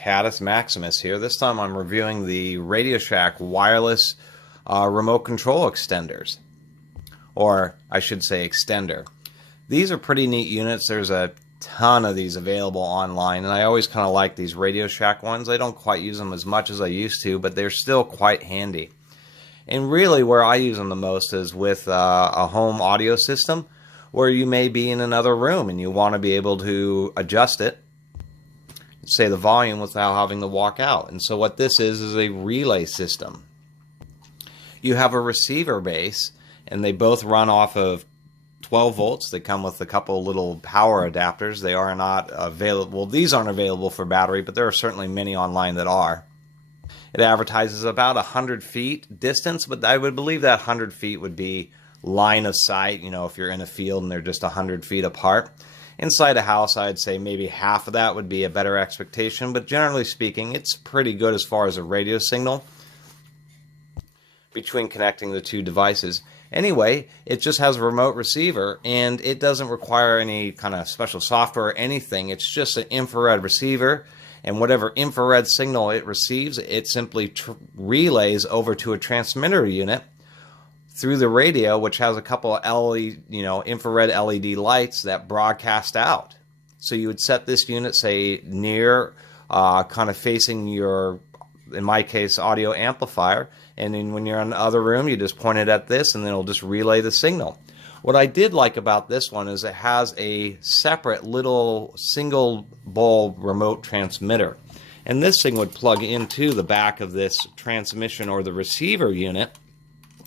Caddis Maximus here. This time I'm reviewing the Radio Shack wireless remote control extenders. Or I should say extender. These are pretty neat units. There's a ton of these available online, and I always kind of like these Radio Shack ones. I don't quite use them as much as I used to, but they're still quite handy. And really where I use them the most is with a home audio system where you may be in another room and you want to be able to adjust it, say the volume, without having to walk out. And so what this is a relay system. You have a receiver base, and they both run off of 12 volts. They come with a couple little power adapters. They are not available. These aren't available for battery, but there are certainly many online that are. It advertises about 100 feet distance, but I would believe that 100 feet would be line of sight, you know, if you're in a field and they're just 100 feet apart. Inside a house, I'd say maybe half of that would be a better expectation, but generally speaking, it's pretty good as far as a radio signal between connecting the two devices. Anyway, it just has a remote receiver, and it doesn't require any kind of special software or anything. It's just an infrared receiver, and whatever infrared signal it receives, it simply relays over to a transmitter unit through the radio, which has a couple of LED, infrared LED lights that broadcast out. So you would set this unit, say, near, kind of facing your, in my case, audio amplifier, and then when you're in the other room, you just point it at this, and then it'll just relay the signal. What I did like about this one is it has a separate little single bulb remote transmitter. And this thing would plug into the back of this transmission or the receiver unit,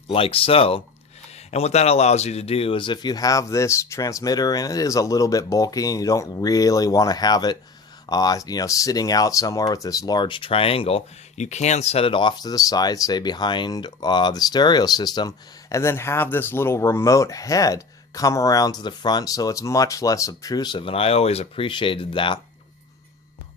like so. And what that allows you to do is, if you have this transmitter and it is a little bit bulky and you don't really want to have it sitting out somewhere with this large triangle, you can set it off to the side, say behind the stereo system, and then have this little remote head come around to the front, so it's much less obtrusive, and I always appreciated that.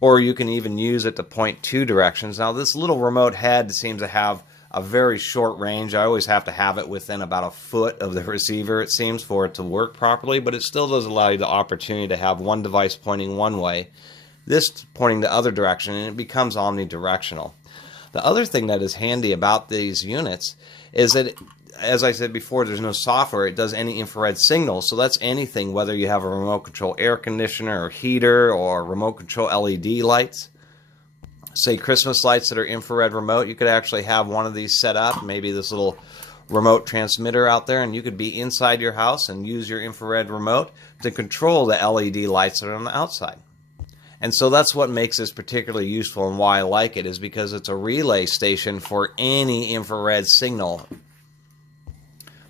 Or you can even use it to point two directions. Now this little remote head seems to have a very short range. I always have to have it within about a foot of the receiver, it seems, for it to work properly, but it still does allow you the opportunity to have one device pointing one way, this pointing the other direction, and it becomes omnidirectional. The other thing that is handy about these units is that, as I said before, there's no software. It does any infrared signal, so that's anything, whether you have a remote control air conditioner or heater or remote control LED lights. Say Christmas lights that are infrared remote, you could actually have one of these set up, maybe this little remote transmitter out there, and you could be inside your house and use your infrared remote to control the LED lights that are on the outside. And so that's what makes this particularly useful, and why I like it is because it's a relay station for any infrared signal.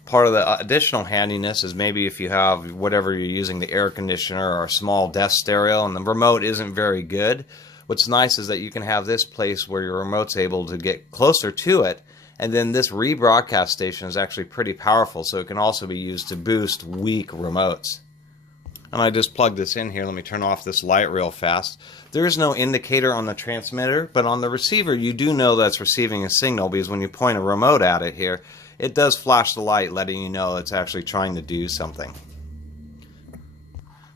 Part of the additional handiness is maybe if you have whatever you're using, the air conditioner or a small desk stereo, and the remote isn't very good. What's nice is that you can have this place where your remote's able to get closer to it, and then this rebroadcast station is actually pretty powerful, so it can also be used to boost weak remotes. And I just plugged this in here. Let me turn off this light real fast. There is no indicator on the transmitter, but on the receiver you do know that's receiving a signal, because when you point a remote at it here, it does flash the light letting you know it's actually trying to do something.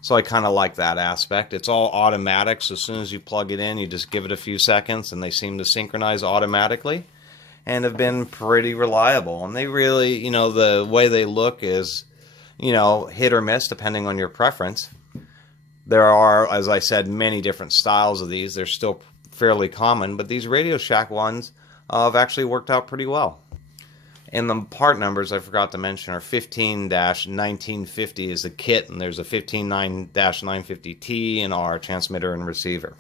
So I kind of like that aspect. It's all automatic, so as soon as you plug it in, you just give it a few seconds and they seem to synchronize automatically and have been pretty reliable. And they really, the way they look is, hit or miss depending on your preference. There are, as I said, many different styles of these. They're still fairly common, but these Radio Shack ones have actually worked out pretty well. And the part numbers I forgot to mention are 15-1950 is the kit, and there's a 15-950T and R transmitter and receiver.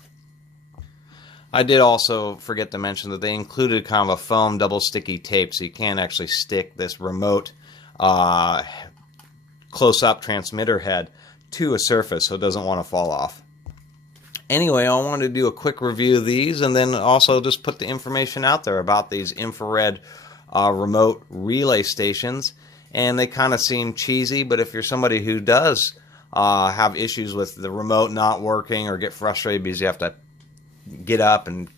I did also forget to mention that they included kind of a foam double sticky tape, so you can actually stick this remote close-up transmitter head to a surface so it doesn't want to fall off. Anyway, I wanted to do a quick review of these, and then also just put the information out there about these infrared remote relay stations. And they kind of seem cheesy, but if you're somebody who does have issues with the remote not working or get frustrated because you have to get up and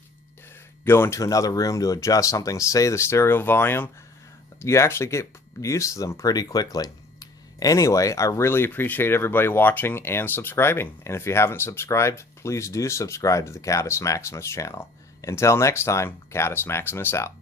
go into another room to adjust something, say the stereo volume, you actually get used to them pretty quickly. Anyway, I really appreciate everybody watching and subscribing. And if you haven't subscribed, please do subscribe to the Catus Maximus channel. Until next time, Catus Maximus out.